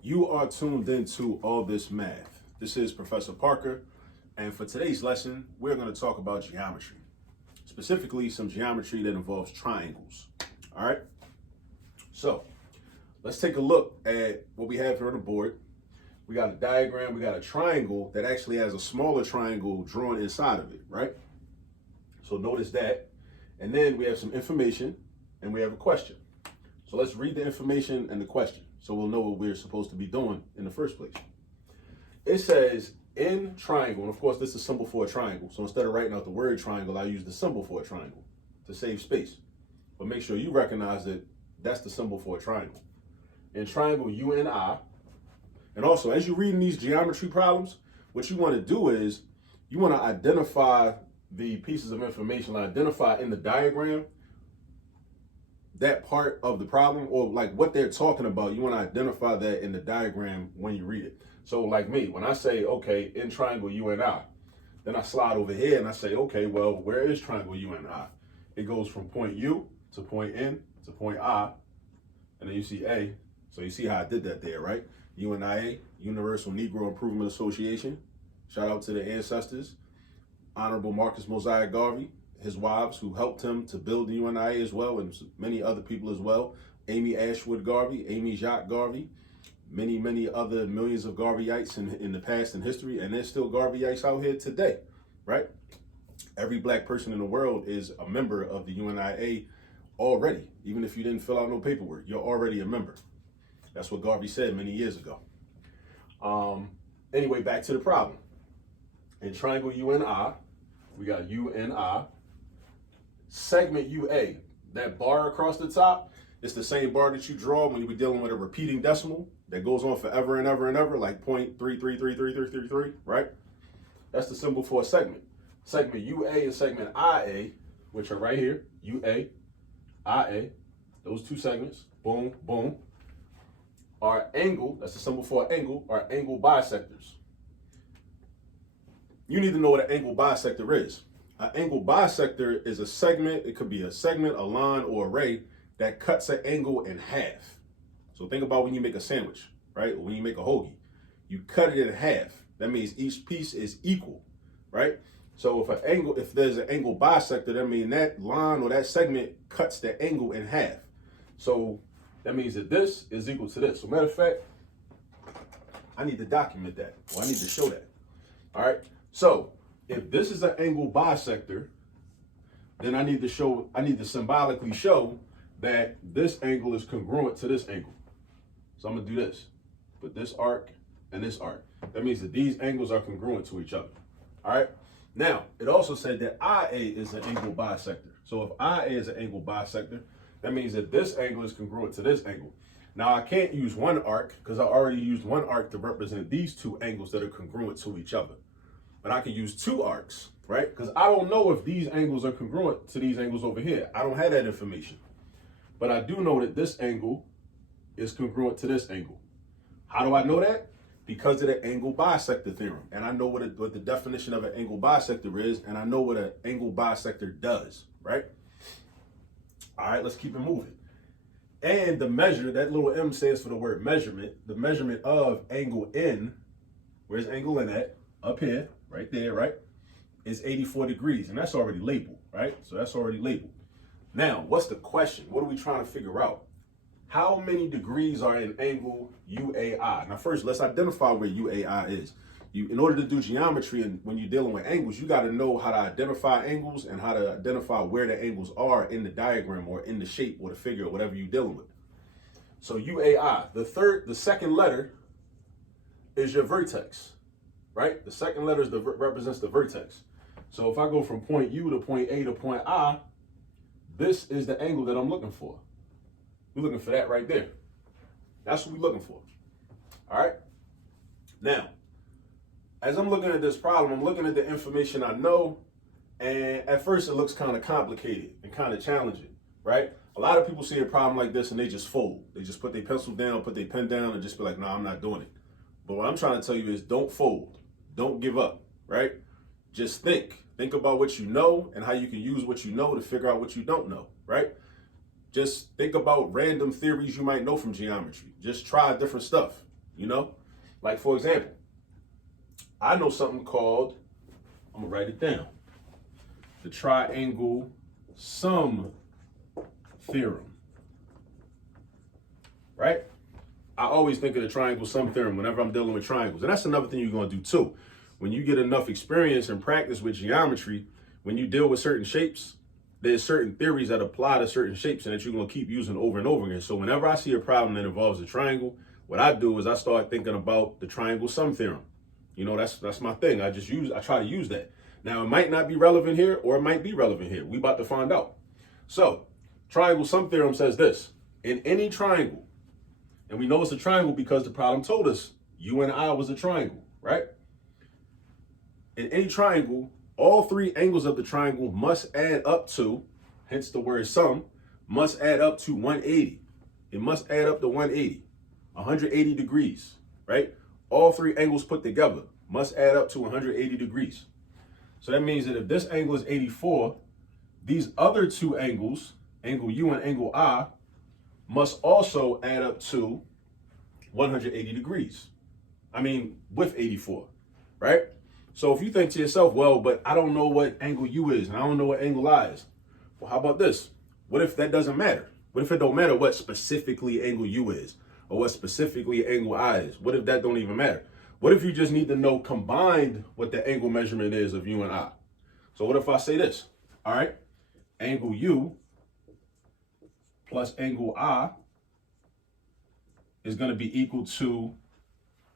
You are tuned into All This Math. This is Professor Parker, and for today's lesson, we're going to talk about geometry, specifically some geometry that involves triangles. All right, so let's take a look at what we have here on the board. We got a diagram, we got a triangle that actually has a smaller triangle drawn inside of it, right? So notice that. And then we have some information and we have a question. So let's read the information and the question so we'll know what we're supposed to be doing in the first place. It says in triangle, and of course this is a symbol for a triangle. So instead of writing out the word triangle, I use the symbol for a triangle to save space. But make sure you recognize that that's the symbol for a triangle. In triangle UNI, and also as you're reading these geometry problems, what you want to do is you want to identify the pieces of information, identify in the diagram that part of the problem, or like what they're talking about. You want to identify that in the diagram when you read it. So like me, when I say, okay, in triangle UNI, then I slide over here and I say, okay, well, where is triangle UNI? It goes from point U to point N to point I, and then you see A. So you see how I did that there, right? UNIA, Universal Negro Improvement Association. Shout out to the ancestors. Honorable Marcus Mosiah Garvey, his wives who helped him to build the UNIA as well, and many other people as well. Amy Ashwood Garvey, Amy Jacques Garvey, many other millions of Garveyites in the past and history, and there's still Garveyites out here today, right? Every black person in the world is a member of the UNIA already. Even if you didn't fill out no paperwork, you're already a member. That's what Garvey said many years ago. Anyway, back to the problem. In triangle UNI, we got UNI. Segment UA, that bar across the top, it's the same bar that you draw when you're dealing with a repeating decimal that goes on forever and ever and ever, like 0.33333333, right? That's the symbol for a segment. Segment UA and segment IA, which are right here, UA, IA, those two segments, boom, boom, are angle, that's the symbol for an angle, are angle bisectors. You need to know what an angle bisector is. An angle bisector is a segment. It could be a segment, a line, or a ray that cuts an angle in half. So think about when you make a sandwich, right? Or when you make a hoagie, you cut it in half. That means each piece is equal, right? So if there's an angle bisector, that means that line or that segment cuts the angle in half. So that means that this is equal to this. So matter of fact, I need to document that, or I need to show that. All right. So if this is an angle bisector, then I need to symbolically show that this angle is congruent to this angle. So I'm gonna do this, put this arc and this arc. That means that these angles are congruent to each other. All right. Now, it also said that IA is an angle bisector. So if IA is an angle bisector, that means that this angle is congruent to this angle. Now I can't use one arc because I already used one arc to represent these two angles that are congruent to each other. But I can use two arcs, right? Because I don't know if these angles are congruent to these angles over here. I don't have that information. But I do know that this angle is congruent to this angle. How do I know that? Because of the angle bisector theorem. And I know what the definition of an angle bisector is, and I know what an angle bisector does, right? All right, let's keep it moving. And the measure, that little M stands for the word measurement. The measurement of angle N, where's angle N at? Up here, right there, right, is 84 degrees, and that's already labeled, right? So that's already labeled. Now, what's the question? What are we trying to figure out? How many degrees are in angle UAI? Now, first, let's identify where UAI is. In order to do geometry and when you're dealing with angles, you got to know how to identify angles and how to identify where the angles are in the diagram or in the shape or the figure or whatever you're dealing with. So UAI, the second letter is your vertex. Right? The second letter represents the vertex. So if I go from point U to point A to point I, this is the angle that I'm looking for. We're looking for that right there. That's what we're looking for. All right? Now, as I'm looking at this problem, I'm looking at the information I know, and at first it looks kind of complicated and kind of challenging, right? A lot of people see a problem like this and they just fold. They just put their pencil down, put their pen down, and just be like, no, I'm not doing it. But what I'm trying to tell you is don't fold. Don't give up, right? Just think. Think about what you know and how you can use what you know to figure out what you don't know, right? Just think about random theories you might know from geometry. Just try different stuff. you know? Like, for example, I know something called, I'm gonna write it down, the triangle Sum Theorem, right? I always think of the triangle Sum Theorem whenever I'm dealing with triangles. And that's another thing you're gonna do too. When you get enough experience and practice with geometry, when you deal with certain shapes, there's certain theories that apply to certain shapes and that you're gonna keep using over and over again. So whenever I see a problem that involves a triangle, what I do is I start thinking about the triangle Sum Theorem. You know, that's my thing. I try to use that. Now, it might not be relevant here or it might be relevant here. We about to find out. So, triangle Sum Theorem says this: in any triangle, and we know it's a triangle because the problem told us U and I was a triangle, right? In any triangle, all three angles of the triangle must add up to, hence the word sum, must add up to 180. It must add up to 180 degrees, right? All three angles put together must add up to 180 degrees. So that means that if this angle is 84, these other two angles, angle U and angle I, must also add up to 180 degrees. I mean, with 84, right? So if you think to yourself, well, but I don't know what angle U is and I don't know what angle I is. Well, how about this? What if that doesn't matter? What if it don't matter what specifically angle U is or what specifically angle I is? What if that don't even matter? What if you just need to know combined what the angle measurement is of U and I? So what if I say this? All right, angle U plus angle I is going to be equal to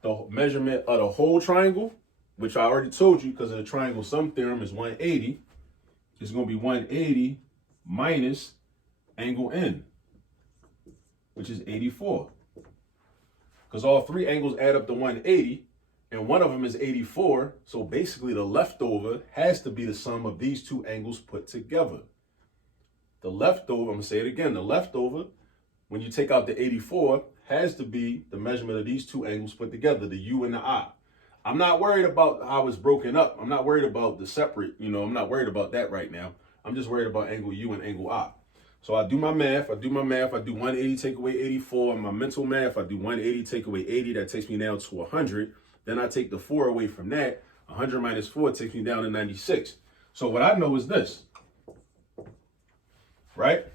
the measurement of the whole triangle, which I already told you because of the triangle Sum Theorem is 180. It's going to be 180 minus angle N, which is 84. Because all three angles add up to 180, and one of them is 84. So basically the leftover has to be the sum of these two angles put together. The leftover, I'm going to say it again, the leftover, when you take out the 84, has to be the measurement of these two angles put together, the U and the I. I'm not worried about how it's broken up. I'm not worried about the separate, I'm not worried about that right now. I'm just worried about angle U and angle I. So I do my math, I do 180 take away 84. In my mental math, I do 180 take away 80, that takes me down to 100. Then I take the 4 away from that. 100 minus 4 takes me down to 96. So what I know is this, right?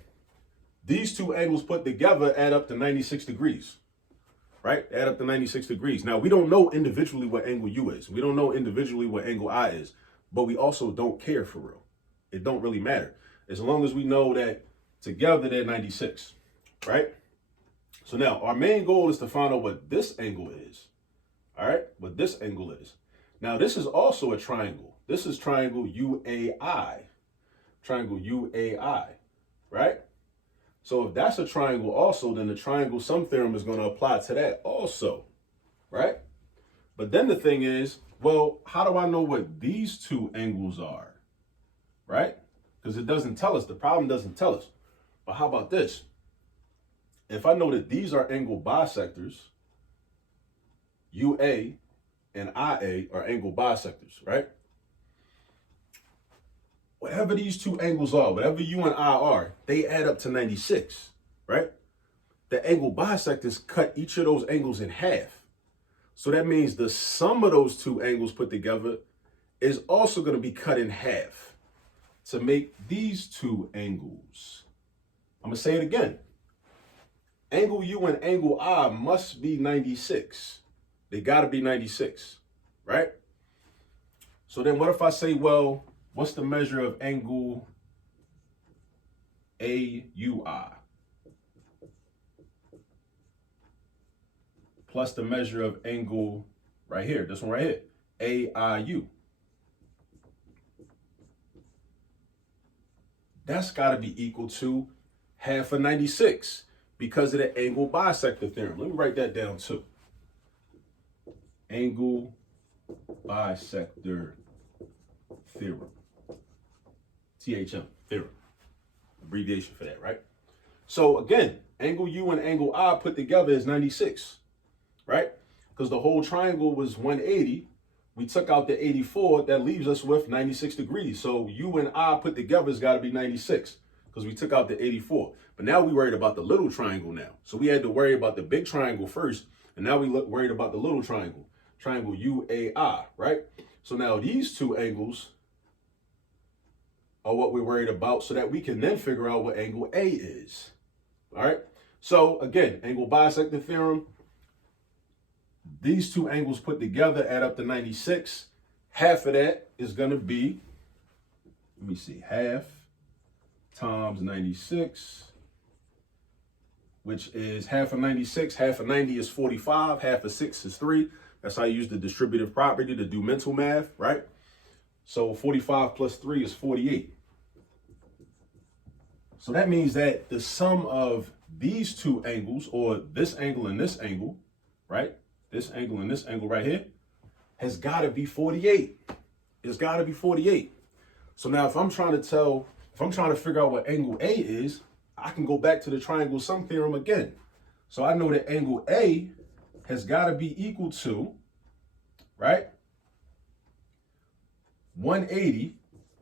These two angles put together add up to 96 degrees, right? Add up to 96 degrees. Now, we don't know individually what angle U is. We don't know individually what angle I is, but we also don't care for real. It don't really matter. As long as we know that together they're 96, right? So now our main goal is to find out what this angle is, all right? What this angle is. Now, this is also a triangle. This is triangle UAI, right? So if that's a triangle also, then the triangle Sum Theorem is going to apply to that also, right? But then the thing is, well, how do I know what these two angles are, right? Because it doesn't tell us. The problem doesn't tell us. But how about this? If I know that these are angle bisectors, UA and IA are angle bisectors, right? Whatever these two angles are, whatever U and I are, they add up to 96, right? The angle bisectors cut each of those angles in half. So that means the sum of those two angles put together is also going to be cut in half to make these two angles. I'm going to say it again. Angle U and angle I must be 96. They got to be 96, right? So then what if I say, well, what's the measure of angle AUI plus the measure of angle right here, this one right here, AIU? That's got to be equal to half of 96 because of the angle bisector theorem. Let me write that down too. Angle bisector theorem. THM, theorem. Abbreviation for that, right? So again, angle U and angle I put together is 96, right? Because the whole triangle was 180. We took out the 84, that leaves us with 96 degrees. So U and I put together has got to be 96 because we took out the 84. But now we worried about the little triangle now. So we had to worry about the big triangle first, And now we look worried about the little triangle, triangle UAI, right? So now these two angles are what we're worried about so that we can then figure out what angle A is, all right? So again, angle bisector theorem, these two angles put together add up to 96. Half of that is going to be, let me see, half times 96, which is half of 96. Half of 90 is 45. Half of 6 is 3. That's how you use the distributive property to do mental math, right? So 45 plus 3 is 48. So that means that the sum of these two angles, or this angle and this angle, right? This angle and this angle right here, has got to be 48. It's got to be 48. So now if I'm trying to figure out what angle A is, I can go back to the triangle sum theorem again. So I know that angle A has got to be equal to, right, 180,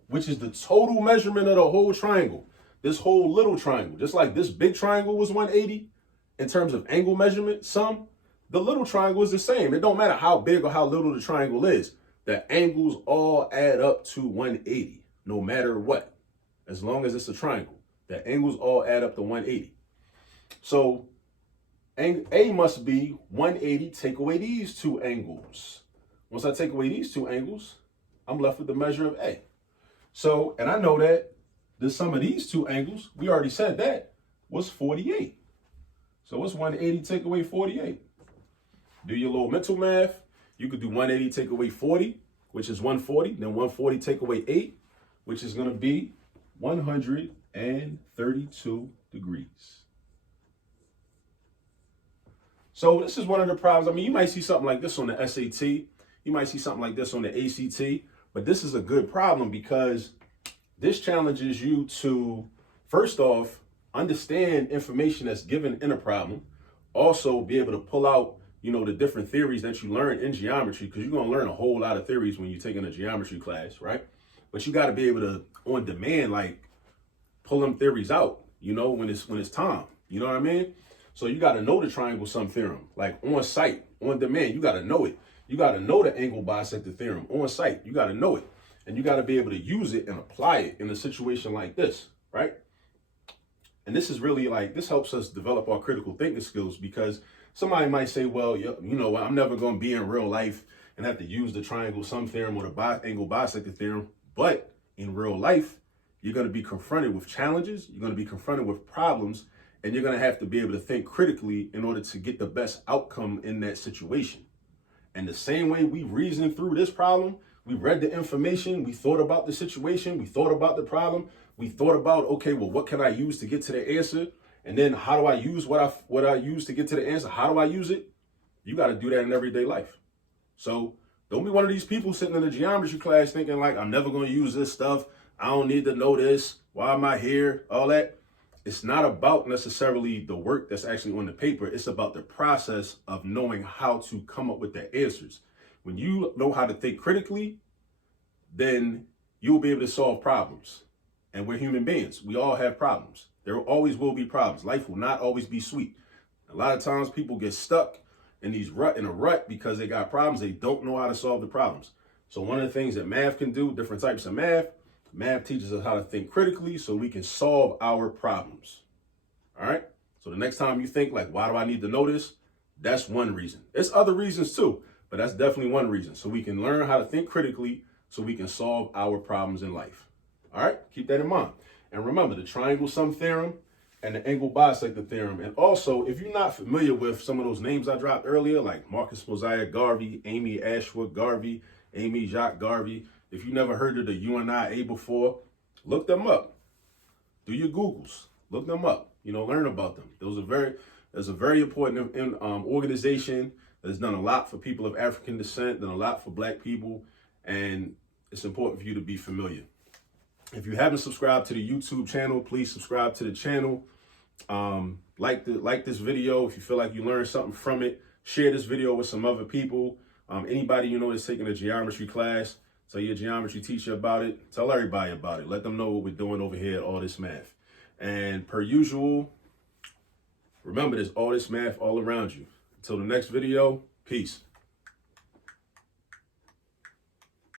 which is the total measurement of the whole triangle. This whole little triangle, just like this big triangle was 180 in terms of angle measurement sum, the little triangle is the same. It don't matter how big or how little the triangle is. The angles all add up to 180, no matter what, as long as it's a triangle. The angles all add up to 180. So A must be 180, take away these two angles. Once I take away these two angles, I'm left with the measure of A. So, and I know that the sum of these two angles, we already said that, was 48. So what's 180 take away 48? Do your little mental math. You could do 180 take away 40, which is 140. Then 140 take away 8, which is going to be 132 degrees. So this is one of the problems. I mean, you might see something like this on the SAT. You might see something like this on the ACT. But this is a good problem because this challenges you to, first off, understand information that's given in a problem. Also be able to pull out, the different theories that you learn in geometry, because you're going to learn a whole lot of theories when you're taking a geometry class, right? But you got to be able to, on demand, like pull them theories out, when it's time. You know what I mean? So you got to know the triangle sum theorem, like on site, on demand. You got to know it. You got to know the angle bisector theorem on site. You got to know it. And you got to be able to use it and apply it in a situation like this, right? And this is really this helps us develop our critical thinking skills, because somebody might say, well, I'm never going to be in real life and have to use the triangle sum theorem or the angle bisector theorem. But in real life, you're going to be confronted with challenges. You're going to be confronted with problems, and you're going to have to be able to think critically in order to get the best outcome in that situation. And the same way we reasoned through this problem, we read the information, we thought about the situation, we thought about the problem, we thought about, okay, well, what can I use to get to the answer? And then how do I use what I use to get to the answer? How do I use it? You got to do that in everyday life. So don't be one of these people sitting in a geometry class thinking I'm never going to use this stuff. I don't need to know this. Why am I here? All that. It's not about necessarily the work that's actually on the paper. It's about the process of knowing how to come up with the answers. When you know how to think critically, then you'll be able to solve problems. And we're human beings. We all have problems. There always will be problems. Life will not always be sweet. A lot of times people get stuck in a rut because they got problems. They don't know how to solve the problems. So one of the things that math can do, different types of math teaches us how to think critically so we can solve our problems. All right. So the next time you think why do I need to know this? That's one reason. There's other reasons too, but that's definitely one reason. So we can learn how to think critically so we can solve our problems in life. All right. Keep that in mind. And remember the triangle sum theorem and the angle bisector theorem. And also, if you're not familiar with some of those names I dropped earlier, like Marcus Mosiah Garvey, Amy Ashwood Garvey, Amy Jacques Garvey, if you never heard of the UNIA before, look them up. Do your Googles. Look them up. Learn about them. There's a very important organization that's done a lot for people of African descent, done a lot for Black people, and it's important for you to be familiar. If you haven't subscribed to the YouTube channel, please subscribe to the channel. Like this video if you feel like you learned something from it. Share this video with some other people. Anybody that's taking a geometry class, tell your geometry teacher about it. Tell everybody about it. Let them know what we're doing over here at All This Math. And per usual, remember there's all this math all around you. Till the next video, peace.